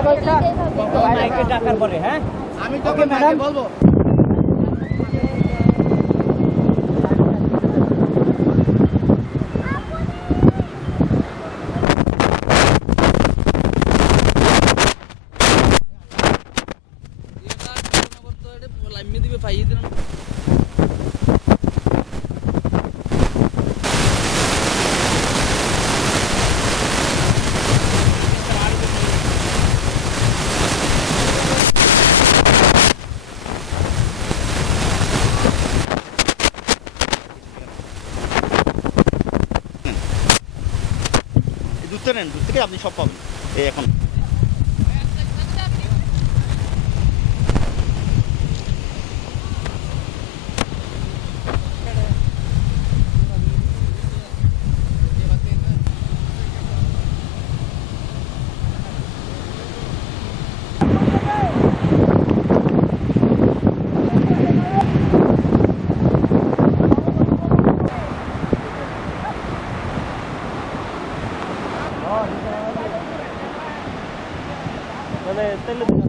মাইকে ডাকার পরে হ্যাঁ আমি তোকে ম্যাডাম বলবো নেন দূর থেকে আপনি সব পাবেন এই এখন তাহলে